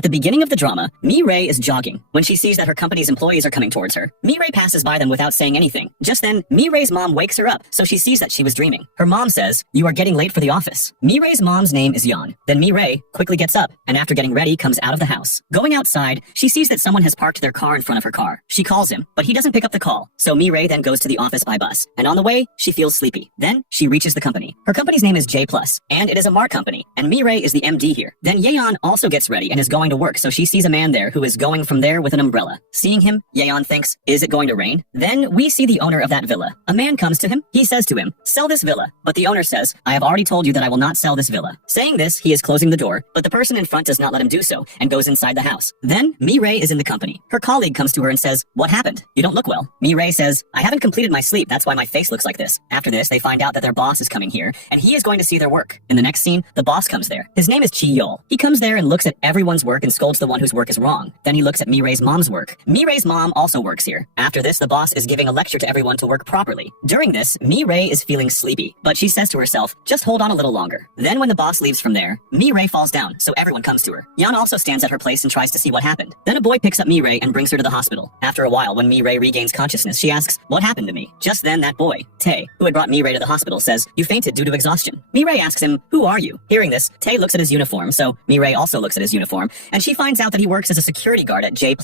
At the beginning of the drama, Mi-Ray is jogging. When she sees that her company's employees are coming towards her, Mi-Ray passes by them without saying anything. Just then, Mi-Ray's mom wakes her up, so she sees that she was dreaming. Her mom says, "You are getting late for the office." Mi-Ray's mom's name is Yan. Then Mi-Ray quickly gets up, and after getting ready, comes out of the house. Going outside, she sees that someone has parked their car in front of her car. She calls him, but he doesn't pick up the call. So Mi-Ray then goes to the office by bus, and on the way, she feels sleepy. Then, she reaches the company. Her company's name is J+, and it is a Mart company, and Mi-Ray is the MD here. Then Yeon also gets ready and is going to work, so she sees a man there who is going from there with an umbrella. Seeing him, Yeon thinks, is it going to rain? Then we see the owner of that villa. A man comes to him. He says to him, "Sell this villa." But the owner says, "I have already told you that I will not sell this villa." Saying this, he is closing the door, but the person in front does not let him do so and goes inside the house. Then Mi-Ray is in the company. Her colleague comes to her and says, "What happened? You don't look well." Mi-Ray says, "I haven't completed my sleep, that's why my face looks like this." After this, they find out that their boss is coming here, and he is going to see their work. In the next scene, the boss comes there. His name is Chi-Yol. He comes there and looks at everyone's work and scolds the one whose work is wrong. Then he looks at Mi-Ray's mom's work. Mi-Ray's mom also works here. After this, the boss is giving a lecture to everyone to work properly. During this, Mi-Ray is feeling sleepy, but she says to herself, "Just hold on a little longer." Then when the boss leaves from there, Mi-Ray falls down, so everyone comes to her. Yan also stands at her place and tries to see what happened. Then a boy picks up Mi-Ray and brings her to the hospital. After a while, when Mi-Ray regains consciousness, she asks, "What happened to me?" Just then that boy, Tae, who had brought Mi-Ray to the hospital, says, "You fainted due to exhaustion." Mi-Ray asks him, "Who are you?" Hearing this, Tae looks at his uniform, so Mi-Ray also looks at his uniform, and she finds out that he works as a security guard at J+.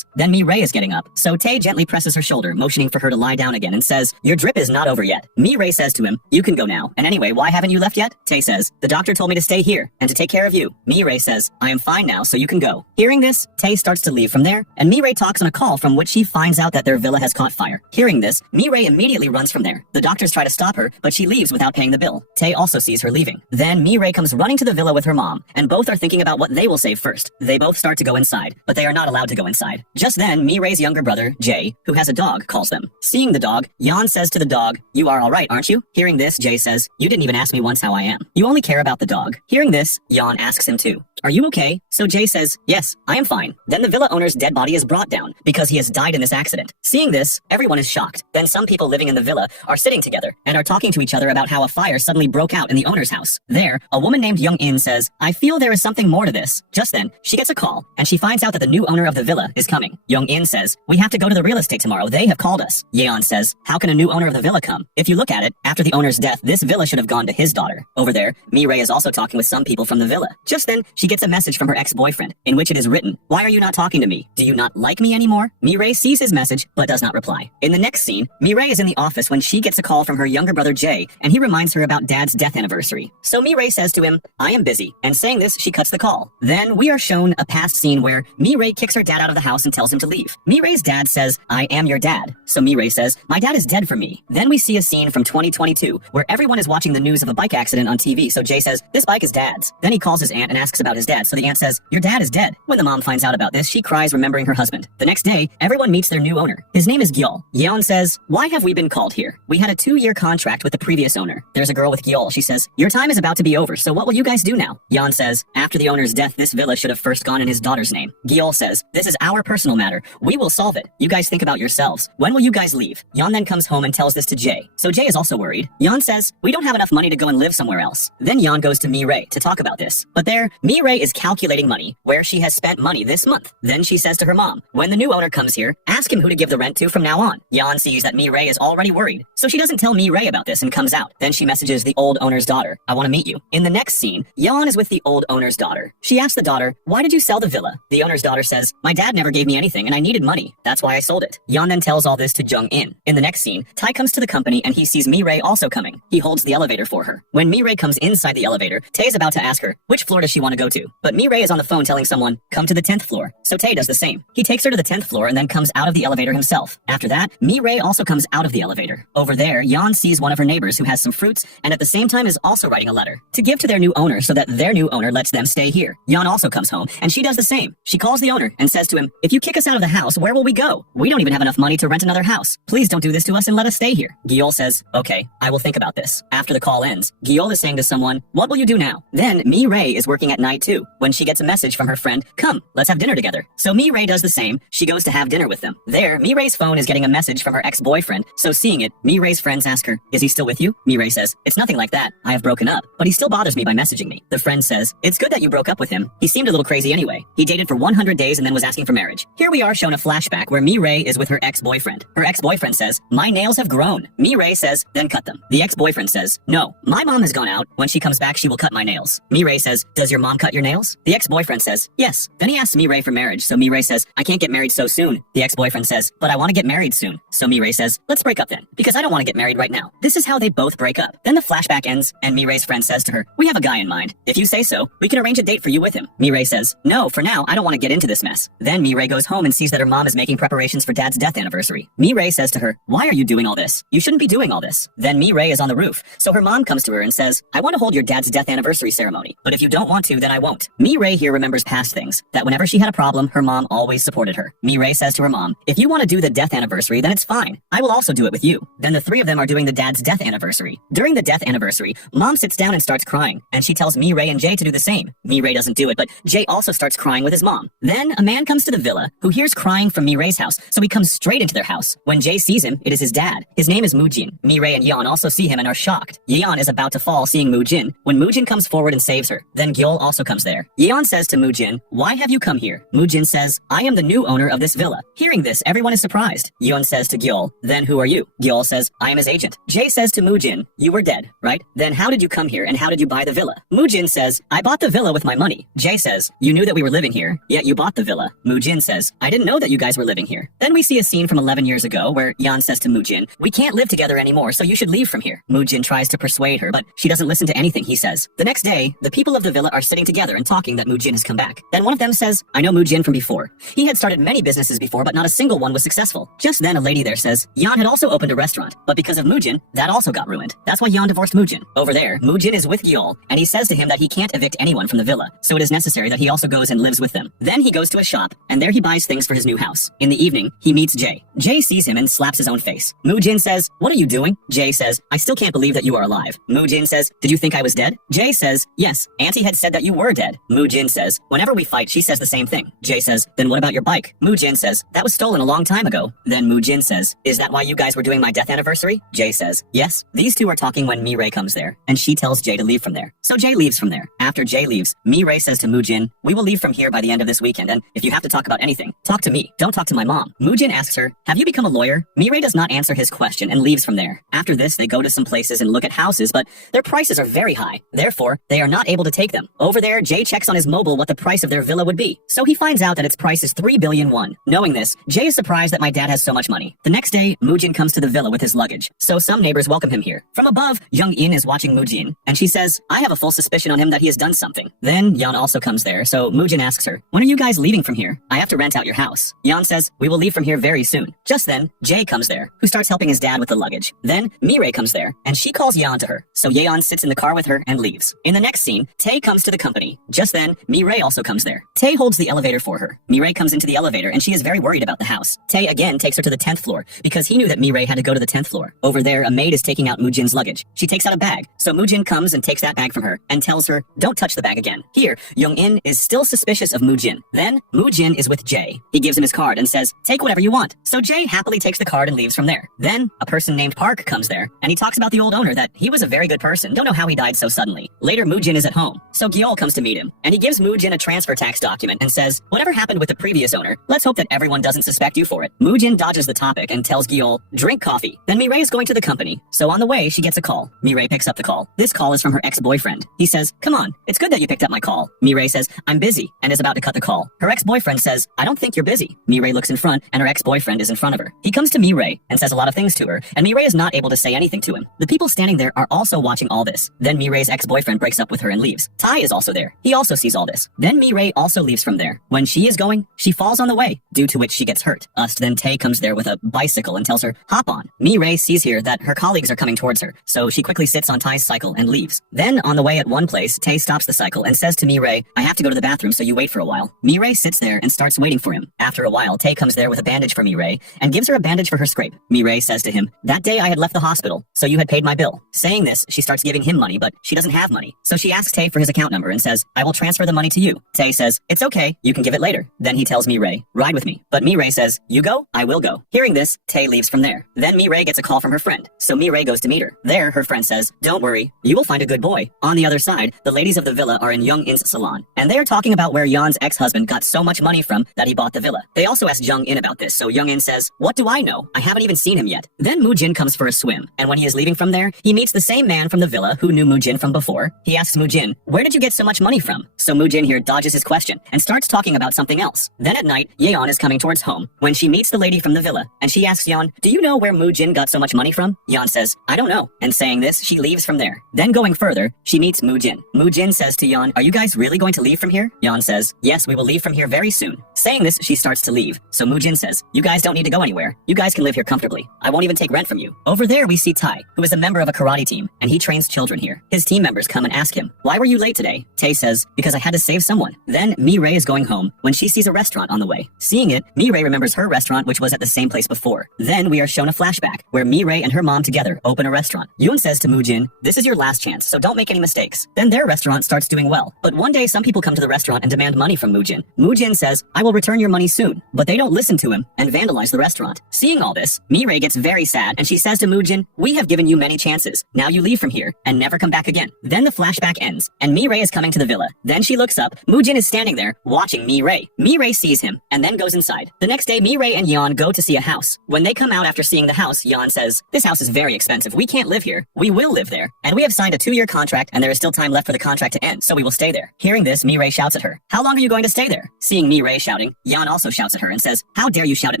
Then Mi-Ray is getting up, so Tae gently presses her shoulder, motioning for her to lie down again, and says, "Your drip is not over yet." Mi-Ray says to him, "You can go now. And anyway, why haven't you left yet?" Tae says, "The doctor told me to stay here and to take care of you." Mi-Ray says, "I am fine now, so you can go." Hearing this, Tae starts to leave from there, and Mi-Ray talks on a call from which she finds out that their villa has caught fire. Hearing this, Mi-Ray immediately runs from there. The doctors try to stop her, but she leaves without paying the bill. Tae also sees her leaving. Then Mi-Ray comes running to the villa with her mom, and both are thinking about what they will say first. They both start to go inside, but they are not allowed to go inside. Just then, Mi-Ray's younger brother, Jay, who has a dog, calls them. Seeing the dog, Yan says to the dog, "You are alright, aren't you?" Hearing this, Jay says, "You didn't even ask me once how I am. You only care about the dog." Hearing this, Yan asks him too, "Are you okay?" So Jay says, "Yes, I am fine." Then the villa owner's dead body is brought down because he has died in this accident. Seeing this, everyone is shocked. Then some people living in the villa are sitting together and are talking to each other about how a fire suddenly broke out in the owner's house. There, a woman named Young-in says, "I feel there is something more to this." Just then, she gets a call, and she finds out that the new owner of the villa is coming. Young-in says, "We have to go to the real estate tomorrow. They have called us." Yeon says, "How can a new owner of the villa come? If you look at it, after the owner's death, this villa should have gone to his daughter." Over there, Mi-Ray is also talking with some people from the villa. Just then, she gets a message from her ex-boyfriend, in which it is written, "Why are you not talking to me? Do you not like me anymore?" Mi-Ray sees his message, but does not reply. In the next scene, Mi-Ray is in the office when she gets a call from her younger brother Jay, and he reminds her about Dad's death anniversary. So Mi-Ray says to him, "I am busy," and saying this, she cuts the call. Then we are shown a past scene where Mi-Ray kicks her dad out of the house and tells him to leave. Mi-Ray's dad says, "I am your dad." So Mi-Ray says, "My dad is dead for me." Then we see a scene from 2022 where everyone is watching the news of a bike accident on TV, so Jay says, "This bike is Dad's." Then he calls his aunt and asks about his dad, so the aunt says, "Your dad is dead." When the mom finds out about this, she cries, remembering her husband. The next day, everyone meets their new owner. His name is Gyeol. Yeon says, "Why have we been called here? We had a 2-year contract with the previous owner." There's a girl with Gyeol. She says, "Your time is about to be over, so what will you guys do now?" Yeon says, "After the owner's death, this villa should have first gone in his daughter's name." Gyeol says, "This is our personal matter. We will solve it. You guys think about yourselves. When will you guys leave?" Yeon then comes home and tells this to Jay. So Jay is also worried. Yeon says, "We don't have enough money to go and live somewhere else." Then Yeon goes to Mi-Ray to talk about this. But there, Mi-Ray is calculating money, where she has spent money this month. Then she says to her mom, "When the new owner comes here, ask him who to give the rent to from now on." Yeon sees that Mi-Ray is already worried, so she doesn't tell Mi-Ray about this and comes out. Then she messages the old owner's daughter, "I want to meet you." In the next scene, Yeon is with the old owner's daughter. She asks the daughter, "Why did you sell the villa?" The owner's daughter says, "My dad never gave me anything and I needed money. That's why I sold it." Yeon then tells all this to Jung-in. In the next scene, Tai comes to the company and he sees Mi-Ray also coming. He holds the elevator for her. When Mi-Ray comes inside the elevator, Tae is about to ask her, which floor does she want to go to? But Mi-Ray is on the phone telling someone, "Come to the 10th floor." So Tae does the same. He takes her to the 10th floor and then comes out of the elevator himself. After that, Mi-Ray also comes out of the elevator. Over there, Yeon sees one of her neighbors who has some fruits and at the same time is also writing a letter to give to their new owner so that their new owner lets them stay here. Yeon also comes home and she does the same. She calls the owner and says to him, "If you kick us out of the house, where will we go? We don't even have enough money to rent another house. Please don't do this to us and let us stay here." Gyeol says, "Okay, I will think about this." After the call ends, Gyeol is saying to someone, "What will you do now?" Then Mi-Ray is working at night too, when she gets a message from her friend, "Come, let's have dinner together." So Mi-Ray does the same. She goes to have dinner with them. There, Mi-Ray's phone is getting a message from her ex-boyfriend, so seeing it, Mi-Ray's friends ask her, "Is he still with you?" Mi-Ray says, "It's nothing like that. I have broken up, but he still bothers me by messaging me." The friend says, "It's good that you broke up with him. He seemed a little crazy crazy anyway. He dated for 100 days and then was asking for marriage. Here we are shown a flashback where Mireille is with her ex-boyfriend. Her ex-boyfriend says, "My nails have grown." Mireille says, "Then cut them." The ex-boyfriend says, "No, my mom has gone out. When she comes back, she will cut my nails." Mireille says, "Does your mom cut your nails?" The ex-boyfriend says, "Yes." Then he asks Mireille for marriage, so Mireille says, "I can't get married so soon." The ex-boyfriend says, "But I want to get married soon." So Mireille says, "Let's break up then, because I don't want to get married right now." This is how they both break up. Then the flashback ends, and Mireille's friend says to her, "We have a guy in mind. If you say so, we can arrange a date for you with him." Mireille says, "No, for now, I don't want to get into this mess." Then Mireille goes home and sees that her mom is making preparations for Dad's death anniversary. Mireille says to her, "Why are you doing all this? You shouldn't be doing all this." Then Mireille is on the roof, so her mom comes to her and says, "I want to hold your dad's death anniversary ceremony, but if you don't want to, then I won't." Mireille here remembers past things, that whenever she had a problem, her mom always supported her. Mireille says to her mom, "If you want to do the death anniversary, then it's fine. I will also do it with you." Then the three of them are doing the dad's death anniversary. During the death anniversary, Mom sits down and starts crying, and she tells Mireille and Jay to do the same. Mireille doesn't do it, but Jay also starts crying with his mom. Then a man comes to the villa, who hears crying from Mireille's house, so he comes straight into their house. When Jay sees him, it is his dad. His name is Mujin. Mireille and Yeon also see him and are shocked. Yeon is about to fall seeing Mujin, when Mujin comes forward and saves her. Then Gyeol also comes there. Yeon says to Mujin, "Why have you come here?" Mujin says, "I am the new owner of this villa." Hearing this, everyone is surprised. Yeon says to Gyeol, "Then who are you?" Gyeol says, "I am his agent." Jay says to Mujin, "You were dead, right? Then how did you come here and how did you buy the villa?" Mujin says, "I bought the villa with my money." Jay says, "You knew that we were living here, yet you bought the villa." Mujin says, "I didn't know that you guys were living here." Then we see a scene from 11 years ago where Yeon says to Mujin, "We can't live together anymore, so you should leave from here." Mujin tries to persuade her, but she doesn't listen to anything he says. The next day, the people of the villa are sitting together and talking that Mujin has come back. Then one of them says, "I know Mujin from before. He had started many businesses before, but not a single one was successful." Just then a lady there says, "Yeon had also opened a restaurant, but because of Mujin, that also got ruined. That's why Yeon divorced Mujin." Over there, Mujin is with Gyeol, and he says to him that he can't evict anyone from the villa, so it is necessary that he also goes and lives with them. Then he goes to a shop, and there he buys things for his new house. In the evening, he meets Jay. Jay sees him and slaps his own face. Mujin says, "What are you doing?" Jay says, "I still can't believe that you are alive." Mujin says, "Did you think I was dead?" Jay says, "Yes, Auntie had said that you were dead." Mujin says, "Whenever we fight, she says the same thing." Jay says, "Then what about your bike?" Mujin says, "That was stolen a long time ago." Then Mujin says, "Is that why you guys were doing my death anniversary?" Jay says, "Yes." These two are talking when Mireille comes there, and she tells Jay to leave from there. So Jay leaves from there. After Jay leaves, Mireille says to Mujin, "We will leave from here by the end of this weekend, and if you have to talk about anything, talk to me. Don't talk to my mom." Mujin asks her, "Have you become a lawyer?" Mireille does not answer his question and leaves from there. After this, they go to some places and look at houses, but their prices are very high. Therefore, they are not able to take them. Over there, Jay checks on his mobile what the price of their villa would be. So he finds out that its price is 3 billion won. Knowing this, Jay is surprised that my dad has so much money. The next day, Mujin comes to the villa with his luggage. So some neighbors welcome him here. From above, Young-in is watching Mujin, and she says, "I have a full suspicion on him that he has done something." Then Yeon also comes there, so Mujin asks her, "When are you guys leaving from here? I have to rent out your house." Yeon says, "We will leave from here very soon." Just then, Jay comes there, who starts helping his dad with the luggage. Then Mireille comes there, and she calls Yeon to her, so Yeon sits in the car with her and leaves. In the next scene, Tae comes to the company. Just then, Mireille also comes there. Tae holds the elevator for her. Mireille comes into the elevator, and she is very worried about the house. Tae again takes her to the 10th floor, because he knew that Mireille had to go to the 10th floor. Over there, a maid is taking out Mujin's luggage. She takes out a bag, so Mujin comes and takes that bag from her, and tells her, "Don't touch the bag again." Here, Young-in is still suspicious of Mujin. Then, Mujin is with Jay. He gives him his card and says, "Take whatever you want." So Jay happily takes the card and leaves from there. Then, a person named Park comes there, and he talks about the old owner, that he was a very good person, don't know how he died so suddenly. Later, Mujin is at home, so Gyeol comes to meet him, and he gives Mujin a transfer tax document and says, "Whatever happened with the previous owner, let's hope that everyone doesn't suspect you for it." Mujin dodges the topic and tells Gyeol, "Drink coffee." Then Mireille is going to the company, so on the way, she gets a call. Mireille picks up the call. This call is from her ex-boyfriend. He says, "Come on, it's good that you picked up my call." Mireille says, "I'm busy," and is about to cut the call. Her ex-boyfriend says, "I don't think you're busy." Mireille looks in front, and her ex-boyfriend is in front of her. He comes to Mireille and says a lot of things to her, and Mireille is not able to say anything to him. The people standing there are also watching all this. Then Mireille's ex-boyfriend breaks up with her and leaves. Tai is also there. He also sees all this. Then Mireille also leaves from there. When she is going, she falls on the way, due to which she gets hurt. Then Tae comes there with a bicycle and tells her, "Hop on." Mireille sees here that her colleagues are coming towards her, so she quickly sits on Tai's cycle and leaves. Then, on the way at one place, Tae stops the cycle and says to Mireille, "I have to go to the bathroom, so you wait for a while." Mireille sits there and starts waiting for him. After a while, Tae comes there with a bandage for Mireille and gives her a bandage for her scrape. Mireille says to him, "That day I had left the hospital, so you had paid my bill." Saying this, she starts giving him money, but she doesn't have money. So she asks Tae for his account number and says, "I will transfer the money to you." Tae says, "It's okay, you can give it later." Then he tells Mireille, "Ride with me." But Mireille says, "You go, I will go." Hearing this, Tae leaves from there. Then Mireille gets a call from her friend, so Mireille goes to meet her. There, her friend says, "Don't worry, you will find a good boy." On the other side, the ladies of the villa are in Young-in's salon, and they are talking about where Yeon's ex-husband got so much money from that he bought the villa. They also ask Jung-in about this, so Jung-in says, what do I know? I haven't even seen him yet. Then Mujin comes for a swim, and when he is leaving from there, he meets the same man from the villa who knew Mujin from before. He asks Mujin, where did you get so much money from? So Mujin here dodges his question and starts talking about something else. Then at night, Yeon is coming towards home when she meets the lady from the villa, and she asks Yeon, do you know where Mujin got so much money from? Yeon says, I don't know. And saying this, she leaves from there. Then going further, she meets Mujin. Mujin says to Yeon, are you guys really going to leave from here? Yeon says, yes, we will leave from here very soon. Saying this, she starts to leave. So Mujin says, you guys don't need to go anywhere. You guys can live here comfortably. I won't even take rent from you. Over there, we see Tai, who is a member of a karate team, and he trains children here. His team members come and ask him, why were you late today? Tae says, because I had to save someone. Then Mi-rae is going home when she sees a restaurant on the way. Seeing it, Mi-rae remembers her restaurant, which was at the same place before. Then we are shown a flashback where Mi-rae and her mom together open a restaurant. Yoon says to Mujin, this is your last chance, so don't make any mistakes. Then their restaurant starts doing well. But one day some people come to the restaurant and demand money from Mujin. Mujin says, I will return your money soon. But they don't listen to him and vandalize the restaurant. Seeing all this, Mi-rae gets very sad and she says to Mujin, we have given you many chances. Now you leave from here and never come back again. Then the flashback ends and Mi-rae is coming to the villa. Then she looks up. Mujin is standing there watching Mi-rae. Mi-rae sees him and then goes inside. The next day, Mi-rae and Yeon go to see a house. When they come out after seeing the house, Yeon says, this house is very expensive. We can't live here. We will live there. And we have signed a 2-year contract and there is still time left for the contract to end, so we will stay there. Hearing this, Mi-rae shouts at her, how long are you going to stay there? Seeing Mi-rae shouting, Yeon also shouts at her and says, how dare you shout at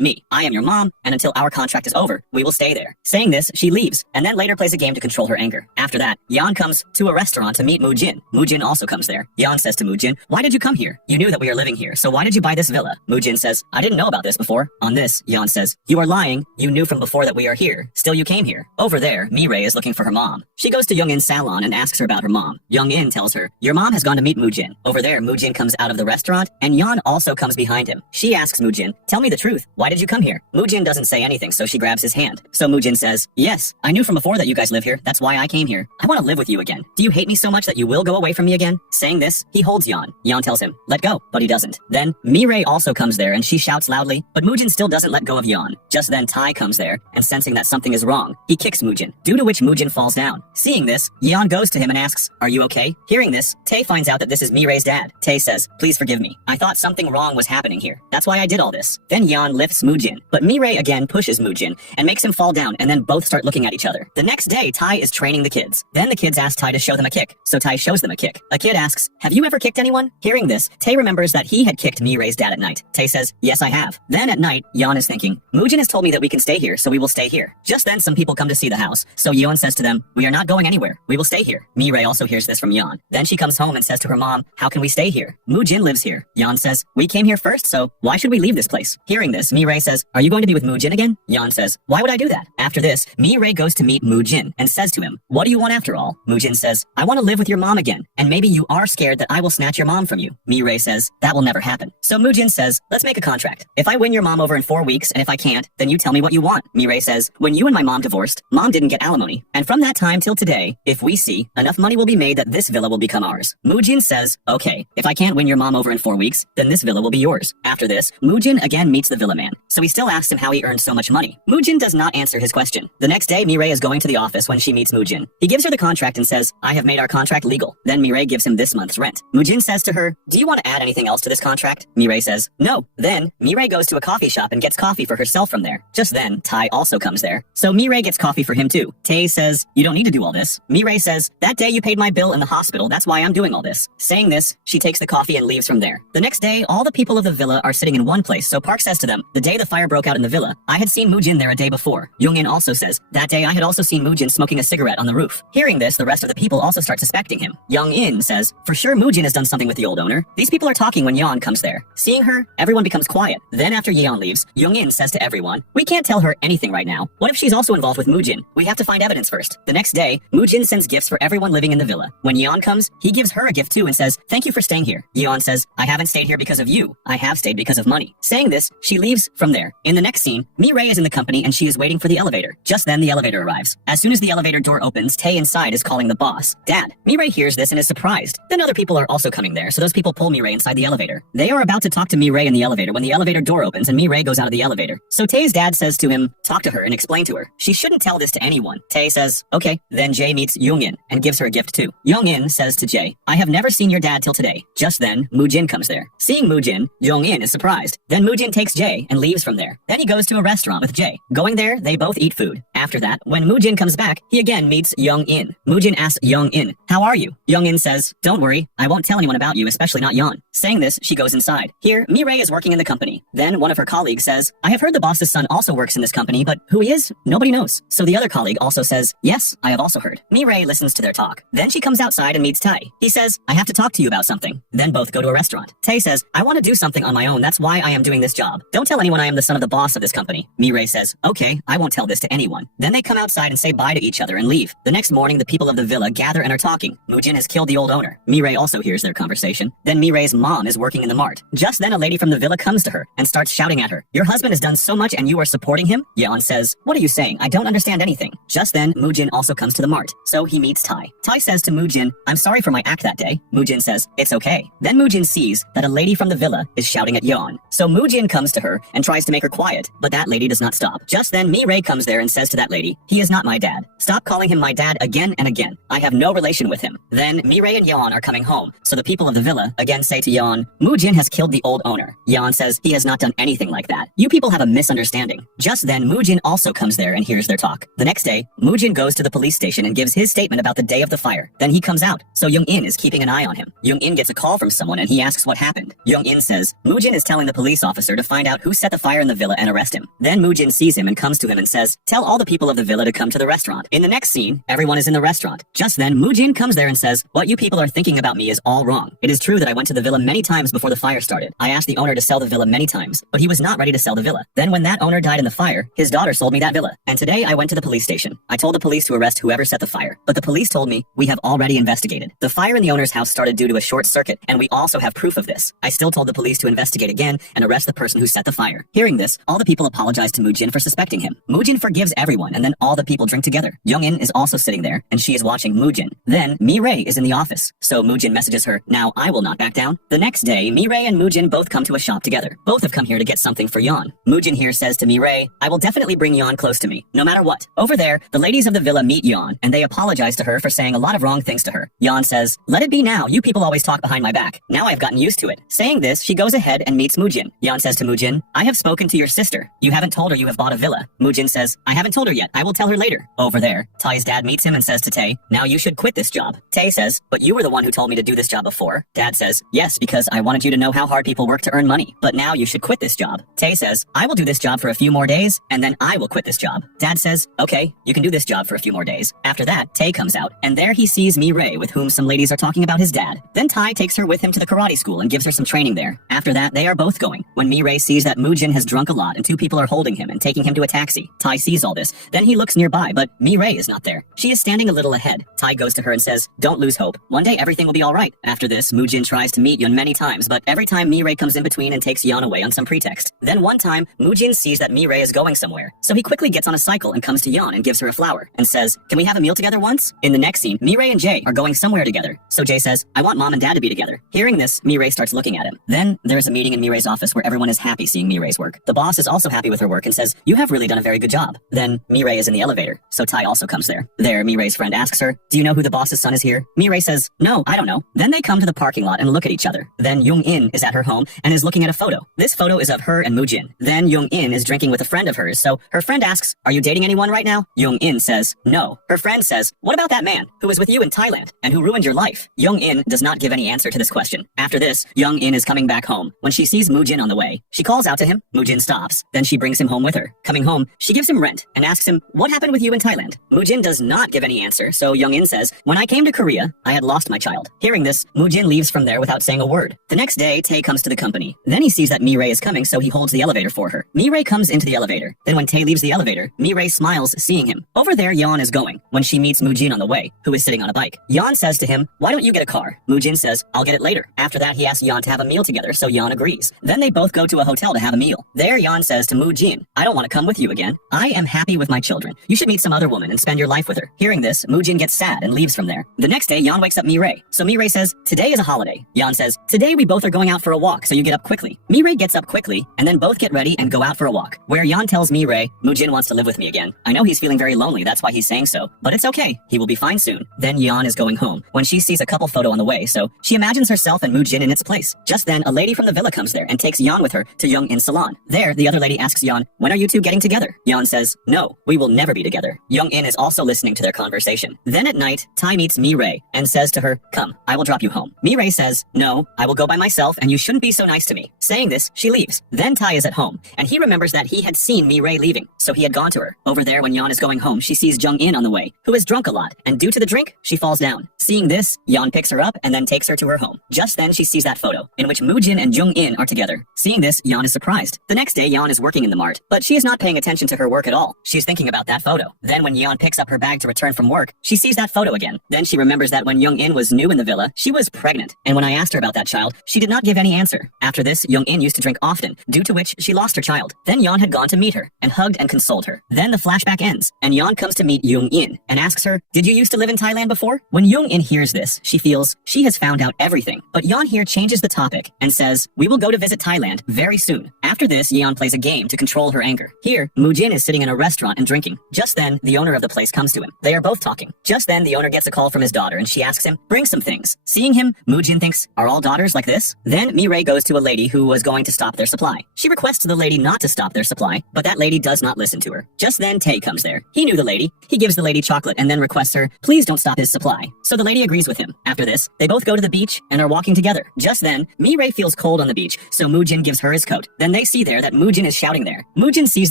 me? I am your mom, and until our contract is over, we will stay there. Saying this, she leaves, and then later plays a game to control her anger. After that, Yeon comes to a restaurant to meet Mujin. Mujin also comes there. Yeon says to Mujin, why did you come here? You knew that we are living here, so why did you buy this villa? Mujin says, I didn't know about this before. On this, Yeon says, you are lying. You knew from before that we are here. Still you came here. Over there, Mi-rae is looking for her mom. She goes to Jung-in's salon and asks her about her mom. Jung-in tells her, your mom has gone to meet Mujin. Over there, Mujin comes out of the restaurant, and Yeon also comes behind him. She asks Mujin, tell me the truth. Why did you come here? Mujin doesn't say anything, so she grabs his hand. So Mujin says, yes, I knew from before that you guys live here. That's why I came here. I want to live with you again. Do you hate me so much that you will go away from me again? Saying this, he holds Yeon. Yeon tells him, let go, but he doesn't. Then Mi-rae also comes there and she shouts loudly, but Mujin still doesn't let go of Yeon. Just then Tai comes there, and sensing that something is wrong, he kicks Mujin, due to which Mujin falls down. Seeing this, Yeon goes to him and asks, are you okay? Hearing this, Tae finds out that this is Mi-rae's dad. Tae says, please forgive me. I thought something wrong was happening here. That's why I did all this. Then Yeon lifts Mujin, but Mi-rae again pushes Mujin and makes him fall down, and then both start looking at each other. The next day, Tai is training the kids. Then the kids ask Tai to show them a kick, so Tai shows them a kick. A kid asks, have you ever kicked anyone? Hearing this, Tae remembers that he had kicked Mi-rae's dad at night. Tae says, yes, I have. Then at night, Yeon is thinking, Mujin has told me that we can stay here, so we will stay here. Just then, some people come to see the house, so Yeon says to them, we are not going anywhere. We will stay here. Mi-rae also hears this from Yeon. Then she comes home and says to her mom, how can we stay here? Mujin lives here. Yeon says, we came here first, so why should we leave this place? Hearing this, Mi-rae says, are you going to be with Mujin again? Yeon says, why would I do that? After this, Mi-rae goes to meet Mujin and says to him, what do you want after all? Mujin says, I want to live with your mom again, and maybe you are scared that I will snatch your mom from you. Mi-rae says, that will never happen. So Mujin says, let's make a contract. If I win your mom over in 4 weeks, and if I can't, then you tell me what you want. Mi-rae says, when you and my mom divorced, mom didn't get alimony. And from that time till today, if we see, enough money will be made that this villa will become ours. Mujin says, okay, if I can't win your mom over in 4 weeks, then this villa will be yours. After this, Mujin again meets the villa man. So he still asks him how he earned so much money. Mujin does not answer his question. The next day, Mi-rae is going to the office when she meets Mujin. He gives her the contract and says, I have made our contract legal. Then Mi-rae gives him this month's rent. Mujin says to her, do you want to add anything else to this contract? Mi-rae says, no. Then, Mi-rae goes to a coffee shop and gets coffee for herself from there. Just then, Tai also comes there. So Mi-rae gets coffee for him too. Tae says, you don't need to do all this. Mi-rae says, that day you paid my bill in the hospital, that's why I'm doing all this. Saying this, she takes the coffee and leaves from there. The next day, all the people of the villa are sitting in one place, so Park says to them, the day the fire broke out in the villa, I had seen Mujin there a day before. Jung-in also says, that day I had also seen Mujin smoking a cigarette on the roof. Hearing this, the rest of the people also start suspecting him. Jung-in says, for sure Mujin has done something with the old owner. These people are talking when Yeon comes there. Seeing her, everyone becomes quiet. Then after Yeon leaves, Jung-in says to everyone, we can't tell her anything right now. What if she's also involved with Mujin? We have to find evidence first. The next day, Mujin sends gifts for everyone living in the villa. When Yeon comes, he gives her a gift too and says, thank you for staying here. Yeon says, I haven't stayed here because of you. I have stayed because of money. Saying this, she leaves from there. In the next scene, Mi-rae is in the company and she is waiting for the elevator. Just then the elevator arrives. As soon as the elevator door opens, Tae inside is calling the boss, Dad. Mi-rae hears this and is surprised. Then other people are also coming there, so those people pull Mi-rae inside the elevator. They are about to talk to Mi-rae in the elevator when the elevator door opens and Mi-rae goes out of the elevator. So Tae's dad says to him, talk to her and explain to her. She shouldn't tell this to anyone. Tae says, okay. Then Jae meets Jung-in and gives her a gift too. Jung-in says to Jae, I have never seen your dad till today. day. Just then, Mujin comes there. Seeing Mujin, Jong-in is surprised. Then Mujin takes Jae and leaves from there. Then he goes to a restaurant with Jae. Going there, they both eat food. After that, when Mujin comes back, he again meets Young-in. Mujin asks Young-in, "How are you?" Young-in says, "Don't worry, I won't tell anyone about you, especially not Yeon." Saying this, she goes inside. Here, Mireille is working in the company. Then one of her colleagues says, "I have heard the boss's son also works in this company, but who he is? Nobody knows." So the other colleague also says, "Yes, I have also heard." Mireille listens to their talk. Then she comes outside and meets Tai. He says, "I have to talk to you about something." Then both go to a restaurant. Tai says, "I want to do something on my own, that's why I am doing this job. Don't tell anyone I am the son of the boss of this company." Mireille says, "Okay, I won't tell this to anyone." Then they come outside and say bye to each other and leave. The next morning, the people of the villa gather and are talking. Mujin has killed the old owner. Mireille also hears their conversation. Then Mireille's mom is working in the mart. Just then a lady from the villa comes to her and starts shouting at her, "Your husband has done so much and you are supporting him?" Yeon says, "What are you saying? I don't understand anything." Just then, Mujin also comes to the mart. So he meets Tai. Tai says to Mujin, "I'm sorry for my act that day." Mujin says, "It's okay." Then Mujin sees that a lady from the villa is shouting at Yeon. So Mujin comes to her and tries to make her quiet, but that lady does not stop. Just then Mireille comes there and says to that lady, "He is not my dad. Stop calling him my dad again and again. I have no relation with him." Then Mireille and Yeon are coming home. So the people of the villa again say to Yeon, "Mujin has killed the old owner." Yeon says, "He has not done anything like that. You people have a misunderstanding." Just then Mujin also comes there and hears their talk. The next day, Mujin goes to the police station and gives his statement about the day of the fire. Then he comes out. So Young-in is keeping an eye on him. Young-in gets a call from someone and he asks what happened. Young-in says, Mujin is telling the police officer to find out who set the fire in the villa and arrest him. Then Mujin sees him and comes to him and says, "Tell all the people of the villa to come to the restaurant." In the next scene, everyone is in the restaurant. Just then, Mujin comes there and says, "What you people are thinking about me is all wrong. It is true that I went to the villa many times before the fire started. I asked the owner to sell the villa many times, but he was not ready to sell the villa. Then when that owner died in the fire, his daughter sold me that villa. And today I went to the police station. I told the police to arrest whoever set the fire. But the police told me, we have already investigated. The fire in the owner's house started due to a short circuit, and we also have proof of this. I still told the police to investigate again and arrest the person who set the fire." Hearing this, all the people apologize to Mujin for suspecting him. Mujin forgives everyone, and then all the people drink together. Young-in is also sitting there, and she is watching Mujin. Then Mireille is in the office, so Mujin messages her, "Now I will not back down." The next day, Mireille and Mujin both come to a shop together. Both have come here to get something for Yeon. Mujin here says to Mireille, "I will definitely bring Yeon close to me, no matter what." Over there, the ladies of the villa meet Yeon, and they apologize to her for saying a lot of wrong things to her. Yeon says, "Let it be now, you people always talk behind my back. Now I've gotten used to it." Saying this, she goes ahead and meets Mujin. Yeon says to Mujin, "I have spoken to your sister. You haven't told her you have bought a villa." Mujin says, "I haven't told her yet. I will tell her later." Over there, Tai's dad meets him and says to Tae, "Now you should quit this job." Tae says, "But you were the one who told me to do this job before." Dad says, "Yes, because I wanted you to know how hard people work to earn money. But now you should quit this job." Tae says, "I will do this job for a few more days, and then I will quit this job." Dad says, "Okay, you can do this job for a few more days." After that, Tae comes out, and there he sees Mireille, with whom some ladies are talking about his dad. Then Tai takes her with him to the karate school and gives her some training there. After that, they are both going. When Mireille sees that Mujin has drunk a lot and two people are holding him and taking him to a taxi, Tai sees all this. Then he looks nearby, but Mireille is not there. She is standing a little ahead. Tai goes to her and says, "Don't lose hope. One day everything will be alright." After this, Mujin tries to meet Yeon many times, but every time Mireille comes in between and takes Yeon away on some pretext. Then one time, Mujin sees that Mireille is going somewhere. So he quickly gets on a cycle and comes to Yeon and gives her a flower and says, "Can we have a meal together once?" In the next scene, Mireille and Jae are going somewhere together. So Jae says, "I want mom and dad to be together." Hearing this, Mireille starts looking at him. Then there is a meeting in Mireille's office where everyone is happy seeing Mireille's work. The boss is also happy with her work and says, "You have really done a very good job." Then Mireille is in the elevator, so Tai also comes there. There, Mireille's friend asks her, "Do you know who the boss's son is here?" Mireille says, "No, I don't know." Then they come to the parking lot and look at each other. Then Young-in is at her home and is looking at a photo. This photo is of her and Mujin. Then Young-in is drinking with a friend of hers, so her friend asks, "Are you dating anyone right now?" Young-in says, "No." Her friend says, "What about that man who was with you in Thailand and who ruined your life?" Young-in does not give any answer to this question. After this, Young-in is coming back home. When she sees Mujin on the way, she calls out to him. Mujin stops. Then she brings him home with her. Coming home, she gives him rent and asks him, "What happened with you in Thailand?" Mujin does not give any answer, so Young-in says, "When I came to Korea, I had lost my child." Hearing this, Mujin leaves from there without saying a word. The next day, Tae comes to the company. Then he sees that Mireille is coming, so he holds the elevator for her. Mireille comes into the elevator. Then when Tae leaves the elevator, Mireille smiles seeing him. Over there, Yeon is going. When she meets Mujin on the way, who is sitting on a bike, Yeon says to him, "Why don't you get a car?" Mujin says, "I'll get it later." After that, he asks Yeon to have a meal together, so Yeon agrees. Then they both go to a hotel to have a meal. There, Yeon says to Mujin, "I don't want to come with you again. I am happy with my children. You should meet some other woman and spend your life with her." Hearing this, Mujin gets sad and leaves from there. The next day, Yeon wakes up Mireille. So Mireille says, "Today is a holiday." Yeon says, "Today we both are going out for a walk, so you get up quickly." Mireille gets up quickly, and then both get ready and go out for a walk. Where Yeon tells Mireille, "Mujin wants to live with me again. I know he's feeling very lonely, that's why he's saying so. But it's okay, he will be fine soon." Then Yeon is going home when she sees a couple photo on the way, so She imagines herself and Mujin in its place. Just then, a lady from the villa comes there and takes Yeon with her to Young-in's salon. There, the other lady asks Yeon, when are you two getting together? Yeon says, no, we will never be together. Young-in is also listening to their conversation. Then at night, Tai meets Mi-rae and says to her, come, I will drop you home. Mi-rae says, no, I will go by myself and you shouldn't be so nice to me. Saying this, she leaves. Then Tai is at home, and he remembers that he had seen Mi-rae leaving, so he had gone to her. Over there, when Yeon is going home, she sees Jung-in on the way, who is drunk a lot, and due to the drink, she falls down. Seeing this, Yeon picks her up and then takes her to her home. Just then, she sees that photo, in which Mujin and Jung-in are together. Seeing this, Yeon is surprised. The next day, Yeon is working in the mart, but she is not paying attention to her work at all. She's thinking about that photo. Then when Yeon picks up her bag to return from work, she sees that photo again. Then she remembers that when Jung-in was new in the villa, she was pregnant, and when I asked her about that child, she did not give any answer. After this, Jung-in used to drink often, due to which she lost her child. Then Yeon had gone to meet her, and hugged and consoled her. Then the flashback ends, and Yeon comes to meet Jung-in, and asks her, did you used to live in Thailand before? When Jung-in hears this, she feels she has found out everything. But Yeon here changes the topic, and says, we will go to visit Thailand very soon. After this, Yeon plays a game to control her anger. Here, Mujin is sitting in a restaurant and drinking. Just then, the owner of the place comes to him. They are both talking. Just then, the owner gets a call from his daughter, and she asks him, bring some things. Seeing him, Mujin thinks, are all daughters like this? Then Mi-rae goes to a lady who was going to stop their supply. She requests the lady not to stop their supply, but that lady does not listen to her. Just then, Tae comes there. He knew the lady. He gives the lady chocolate and then requests her, please don't stop his supply. So the lady agrees with him. After this, they both go to the beach and are walking together. Just then, Mi-rae feels cold on the beach, so Mujin gives her his coat. Then they see there that Mujin is shouting there. Mujin sees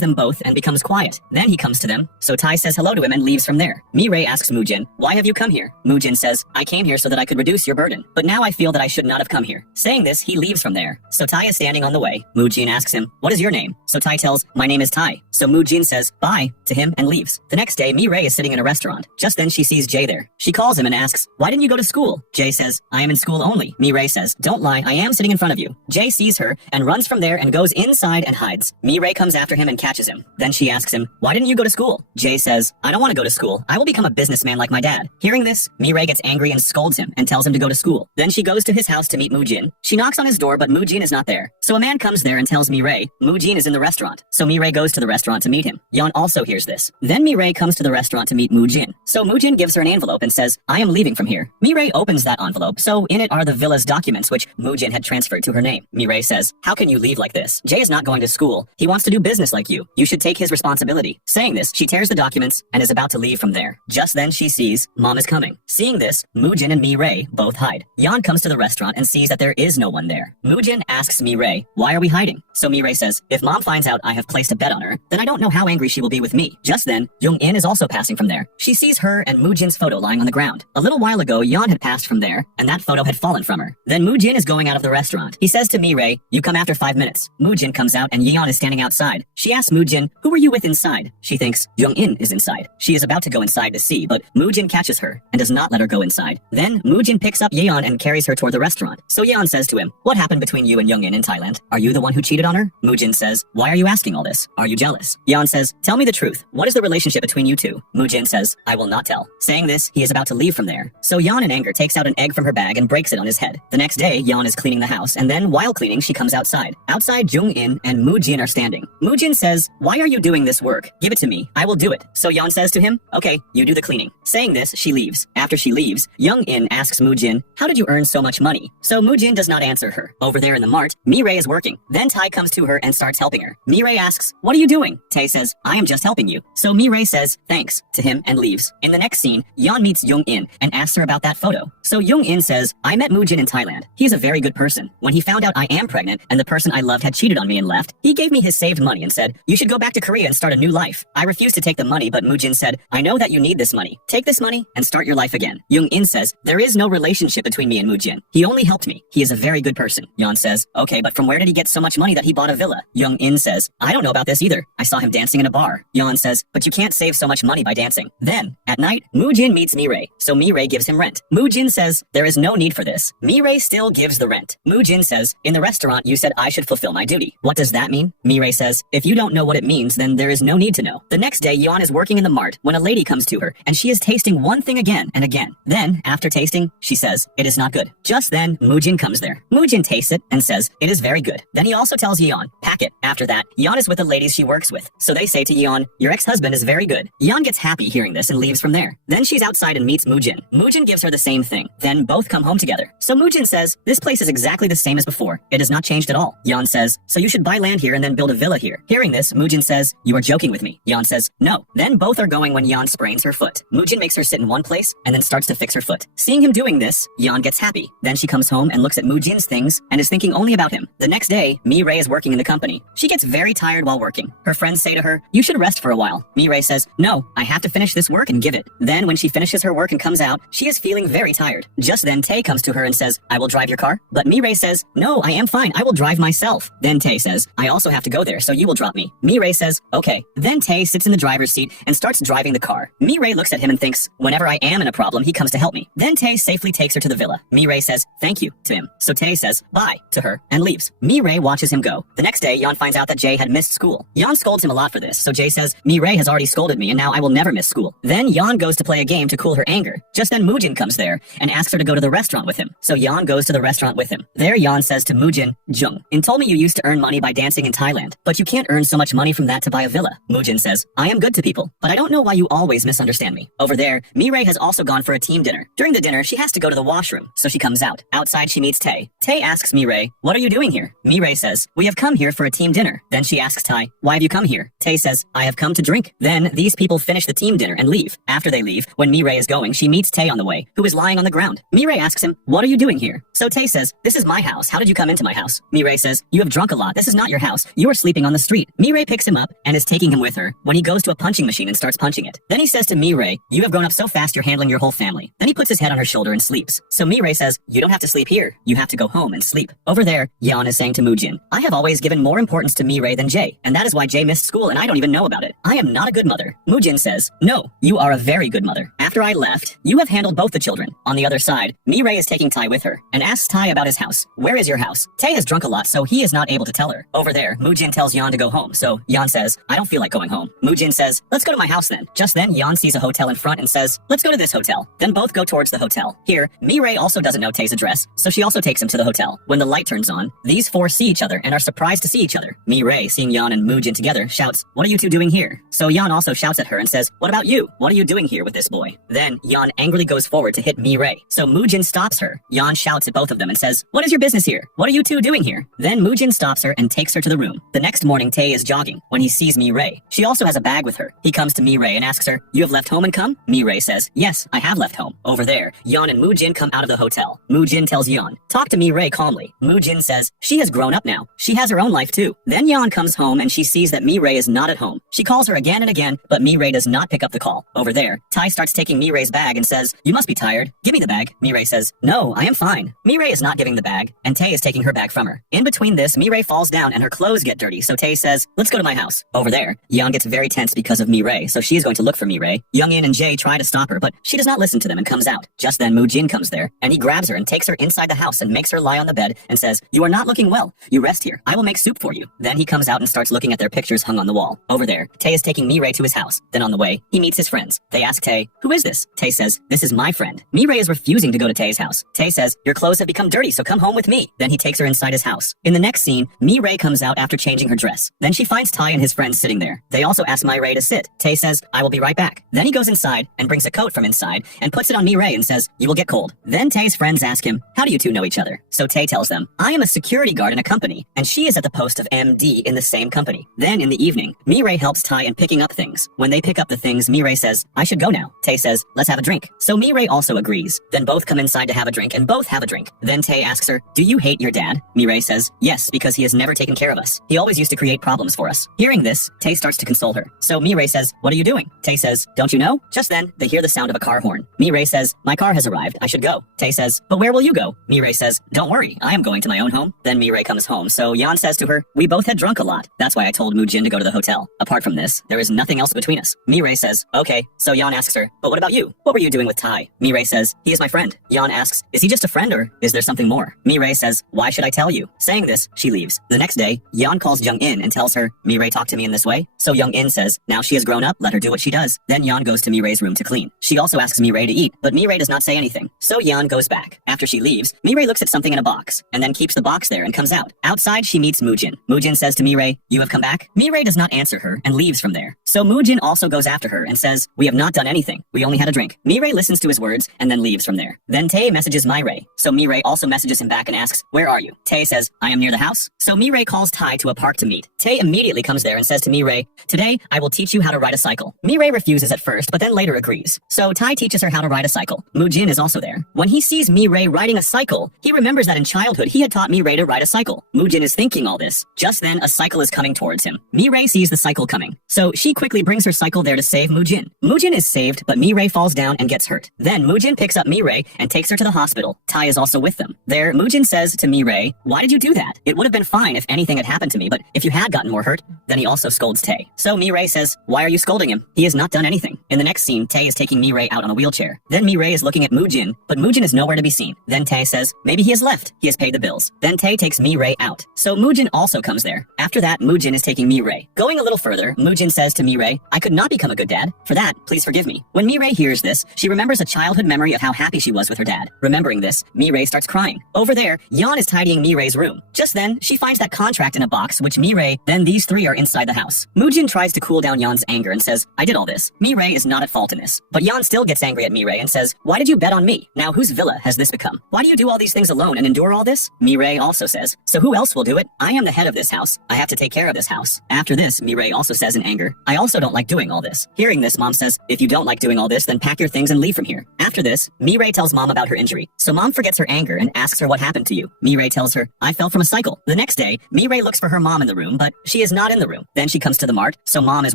them both and becomes quiet. Then he comes to them, so Tai says hello to him and leaves from there. Mi-rae asks Mujin, why have you come here? Mujin says, I came here so that I could reduce your burden, but now I feel that I should not have come here. Saying this, he leaves from there. So Tai is standing on the way. Mujin asks him, what is your name? So Tai tells, my name is Tai. So Mujin says, bye, to him and leaves. The next day, Mi-rae is sitting in a restaurant. Just then she sees Jae there. She calls him and asks, why didn't you go to school? Jae says, I am in school only. Mi-rae says, don't lie, I am sitting in front of you. Jae sees her and runs from there and goes inside and hides. Mi-rae comes after him and catches him. Then she asks him, why didn't you go to school? Jae says, I don't want to go to school. I will become a businessman like my dad. Hearing this, Mi-rae gets angry and scolds him and tells him to go to school. Then she goes to his house to meet Mujin. She knocks on his door, but Mujin is not there. So a man comes there and tells Mi-rae, Mujin is in the restaurant. So Mi-rae goes to the restaurant to meet him. Yeon also hears this. Then Mi-rae comes to the restaurant to meet Mujin. So Mujin gives her an envelope and says, I am leaving from here. Mi-rae opens that envelope, so in it are the villa's documents which Mujin had transferred to her name. Mi-rae says, how can you leave like this? Jae is not going to school. He wants to do business like you. You should take his responsibility. Saying this, she tears the documents and is about to leave from there. Just then she sees Mom is coming. Seeing this, Mujin and Mi-rae both hide. Yeon comes to the restaurant and sees that there is no one there. Mujin asks Mi-rae, why are we hiding? So Mi-rae says, if Mom finds out I have placed a bet on her, then I don't know how angry she will be with me. Just then, Jung-in is also passing from there. She sees her and Mujin's photo lying on the ground. A little while ago, Yeon had passed from there, and that photo had fallen from her. Then Mujin is going out of the restaurant. He says to Mi-rae, you come after 5 minutes. Mujin comes out and Yeon is standing outside. She asks Mujin, who were you with inside? She thinks Jung-in is inside. She is about to go inside to see, but Mujin catches her and does not let her go inside. Then Mujin picks up Yeon and carries her toward the restaurant. So Yeon says to him, what happened between you and Jung-in in Thailand? Are you the one who cheated on her? Mujin says, why are you asking all this? Are you jealous? Yeon says, tell me the truth. What is the relationship between you two? Mujin says, I will not tell. Saying this, he is about to leave from there. So Yeon in anger takes out an egg from her bag and breaks it on his head. The next day, Yeon is cleaning the house, and then while cleaning, she comes outside. Outside, Jung-in and Mujin are standing. Mujin says, why are you doing this work? Give it to me. I will do it. So Yeon says to him, okay, you do the cleaning. Saying this, she leaves. After she leaves, Jung-in asks Mujin, how did you earn so much money? So Mujin does not answer her. Over there in the mart, Mi-rae is working. Then Tai comes to her and starts helping her. Mi-rae asks, what are you doing? Tae says, I am just helping you. So Mi-rae says, thanks, to him and leaves. In the next scene, Yeon meets Jung-in and asks her about that photo. So Jung-in says, I met Mujin in Thailand. He is a very good person. When he found out I am pregnant and the person I loved had cheated on me and left, he gave me his saved money and said, you should go back to Korea and start a new life. I refused to take the money, but Mujin said, I know that you need this money. Take this money and start your life again. Jung-in says, there is no relationship between me and Mujin. He only helped me. He is a very good person. Yeon says, okay, but from where did he get so much money that he bought a villa? Jung-in says, I don't know about this either. I saw him dancing in a bar. Yeon says, but you can't save so much money by dancing. Then, at night, Mujin meets Mi-rae, so Mi-rae gives him rent. Mujin says, there is no need for this. Mi-rae still gives the rent. Mujin says, in the restaurant you said I should fulfill my duty. duty. What does that mean? Mirai says, if you don't know what it means, then there is no need to know. The next day, Yeon is working in the mart when a lady comes to her, and she is tasting one thing again and again. Then, after tasting, she says, it is not good. Just then, Mujin comes there. Mujin tastes it and says, it is very good. Then he also tells Yeon, pack it. After that, Yeon is with the ladies she works with. So they say to Yeon, your ex-husband is very good. Yeon gets happy hearing this and leaves from there. Then she's outside and meets Mujin. Mujin gives her the same thing. Then both come home together. So Mujin says, this place is exactly the same as before. It has not changed at all. Yeon says, so you should buy land here and then build a villa here. Hearing this, Mujin says, you are joking with me. Yeon says, no. Then both are going when Yeon sprains her foot. Mujin makes her sit in one place and then starts to fix her foot. Seeing him doing this, Yeon gets happy. Then she comes home and looks at Mujin's things and is thinking only about him. The next day, Mirai is working in the company. She gets very tired while working. Her friends say to her, you should rest for a while. Mirai says, no, I have to finish this work and give it. Then when she finishes her work and comes out, she is feeling very tired. Just then Tae comes to her and says, I will drive your car. But Mirai says, no, I am fine. I will drive myself. Then Tae says, I also have to go there, so you will drop me. Mirai says, okay. Then Tae sits in the driver's seat and starts driving the car. Mirai looks at him and thinks, whenever I am in a problem, he comes to help me. Then Tae safely takes her to the villa. Mirai says, thank you to him. So Tae says, bye to her and leaves. Mirai watches him go. The next day, Yeon finds out that Jae had missed school. Yeon scolds him a lot for this, so Jae says, Mirai has already scolded me and now I will never miss school. Then Yeon goes to play a game to cool her anger. Just then Mujin comes there and asks her to go to the restaurant with him. So Yeon goes to the restaurant with him. There Yeon says to Mujin, Jung, told me you used to earn money by dancing in Thailand, but you can't earn so much money from that to buy a villa. Mujin says, I am good to people, but I don't know why you always misunderstand me. Over there, Mirai has also gone for a team dinner. During the dinner, she has to go to the washroom, so she comes out. Outside, she meets Tae. Tae asks Mirai, what are you doing here? Mirai says, we have come here for a team dinner. Then she asks Tae, why have you come here? Tae says, I have come to drink. Then these people finish the team dinner and leave. After they leave, when Mirai is going, she meets Tae on the way, who is lying on the ground. Mirai asks him, what are you doing here? So Tae says, this is my house. How did you come into my house? Mirai says, you have drunk a lot. This is not your house. You are sleeping on the street. Mirai picks him up and is taking him with her when he goes to a punching machine and starts punching it. Then he says to Mirai, you have grown up so fast you're handling your whole family. Then he puts his head on her shoulder and sleeps. So Mirai says, you don't have to sleep here. You have to go home and sleep. Over there, Yeon is saying to Mujin, I have always given more importance to Mirai than Jae, and that is why Jae missed school and I don't even know about it. I am not a good mother. Mujin says, no, you are a very good mother. After I left, you have handled both the children. On the other side, Mirai is taking Tae with her and asks Tae about his house. Where is your house? Tae has drunk a lot, so he is not able to tell her. Over there, Mujin tells Yeon to go home, so Yeon says, I don't feel like going home. Mujin says, let's go to my house then. Just then, Yeon sees a hotel in front and says, let's go to this hotel. Then both go towards the hotel. Here, Mirai also doesn't know Tae's address, so she also takes him to the hotel. When the light turns on, these four see each other and are surprised to see each other. Mirai, seeing Yeon and Mujin together, shouts, what are you two doing here? So Yeon also shouts at her and says, what about you? What are you doing here with this boy? Then Yeon angrily goes forward to hit Mirai. So Mujin stops her. Yeon shouts at both of them and says, what is your business here? What are you two doing here? Then Mujin stops her and takes her to the room. The next morning, Tae is jogging when he sees Mirai. She also has a bag with her. He comes to Mirai and asks her, you have left home and come? Mirai says, yes, I have left home. Over there, Yeon and Mujin come out of the hotel. Mujin tells Yeon, talk to Mirai calmly. Mujin says, she has grown up now. She has her own life too. Then Yeon comes home and she sees that Mirai is not at home. She calls her again and again, but Mirai does not pick up the call. Over there, Tae starts taking Mirai's bag and says, you must be tired. Give me the bag. Mirai says, no, I am fine. Mirai is not giving the bag, and Tae is taking her bag from her. In between this, Mirai falls down and her clothes get dirty, so Tae says, let's go to my house. Over there, Yeon gets very tense because of Mirai, so she is going to look for Mirai. Youngin and Jae try to stop her, but she does not listen to them and comes out. Just then, Mujin comes there, and he grabs her and takes her inside the house and makes her lie on the bed and says, you are not looking well. You rest here. I will make soup for you. Then he comes out and starts looking at their pictures hung on the wall. Over there, Tae is taking Mirai to his house. Then on the way, he meets his friends. They ask Tae, who is this? Tae says, this is my friend. Mirai is refusing to go to Tae's house. Tae says, your clothes have become dirty, so come home with me. Then he takes her inside his house. In the next scene, Mirai comes out after changing her dress. Then she finds Tae and his friends sitting there. They also ask Mirai to sit. Tae says, I will be right back. Then he goes inside and brings a coat from inside and puts it on Mirai and says, you will get cold. Then Tae's friends ask him, how do you two know each other? So Tae tells them, I am a security guard in a company, and she is at the post of MD in the same company. Then in the evening, Mirai helps Tae in picking up things. When they pick up the things, Mirai says, I should go now. Tae says, let's have a drink. So Mirai also agrees. Then both come inside to have a drink and both have a drink. Then Tae asks her, do you hate your dad? Mirai says, yes, because he has never taken care of us. He always used to create problems for us. Hearing this, Tae starts to console her. So Mirai says, what are you doing? Tae says, don't you know? Just then, they hear the sound of a car horn. Mirai says, my car has arrived. I should go. Tae says, but where will you go? Mirai says, don't worry. I am going to my own home. Then Mirai comes home. So Yeon says to her, we both had drunk a lot. That's why I told Mujin to go to the hotel. Apart from this, there is nothing else between us. Mirai says, okay. So Yeon asks her, but what about you? What were you doing with Tae? Mirai says, he is my friend. Yeon asks, is he just a friend or is there something more? Mirai says, why should I tell you? Saying this, she leaves. leaves. The next day, Yeon calls Jung-in and tells her, Mirai talked to me in this way. So Jung-in says, now she has grown up, let her do what she does. Then Yeon goes to Mirai's room to clean. She also asks Mirai to eat, but Mirai does not say anything. So Yeon goes back. After she leaves, Mirai looks at something in a box, and then keeps the box there and comes out. Outside, she meets Mujin. Mujin says to Mirai, you have come back? Mirai does not answer her and leaves from there. So Mujin also goes after her and says, we have not done anything. We only had a drink. Mirai listens to his words and then leaves from there. Then Tae messages Mirai. So Mirai also messages him back and asks, where are you? Tae says, I am near the house. So Mirai calls Tai to a park to meet. Tae immediately comes there and says to Mirai, today I will teach you how to ride a cycle. Mirai refuses at first, but then later agrees. So Tai teaches her how to ride a cycle. Mujin is also there. When he sees Mirai riding a cycle, he remembers that in childhood he had taught Mirai to ride a cycle. Mujin is thinking all this. Just then, a cycle is coming towards him. Mirai sees the cycle coming. So she quickly brings her cycle there to save Mujin. Mujin is saved, but Mirai falls down and gets hurt. Then Mujin picks up Mirai and takes her to the hospital. Tai is also with them. There, Mujin says to Mirai, why did you do that? It would have been fine if anything had happened to me, but if you had gotten more hurt, then he also scolds Tae. So Mirai says, why are you scolding him? He has not done anything. In the next scene, Tae is taking Mirai out on a wheelchair. Then Mirai is looking at Mujin, but Mujin is nowhere to be seen. Then Tae says, maybe he has left. He has paid the bills. Then Tae takes Mirai out. So Mujin also comes there. After that, Mujin is taking Mirai. Going a little further, Mujin says to Mirai, I could not become a good dad. For that, please forgive me. When Mirai hears this, she remembers a childhood memory of how happy she was with her dad. Remembering this, Mirai starts crying. Over there, Yeon is tidying Mirai's room. Just then, she finds that contract in a box, which Mirai, then these three are inside the house. Mujin tries to cool down Yeon's anger and says, I did all this. Mirai is not at fault in this. But Yeon still gets angry at Mirai and says, why did you bet on me? Now whose villa has this become? Why do you do all these things alone and endure all this? Mirai also says, so who else will do it? I am the head of this house. I have to take care of this house. After this, Mirai also says in anger, I also don't like doing all this. Hearing this, Mom says, if you don't like doing all this, then pack your things and leave from here. After this, Mirai tells Mom about her injury. So Mom forgets her anger and asks her what happened to you. Mirai tells her, I fell from a cycle. The next day, Mirai looks for her mom in the room, but she is not in the room. Then she comes to the mart, so Mom is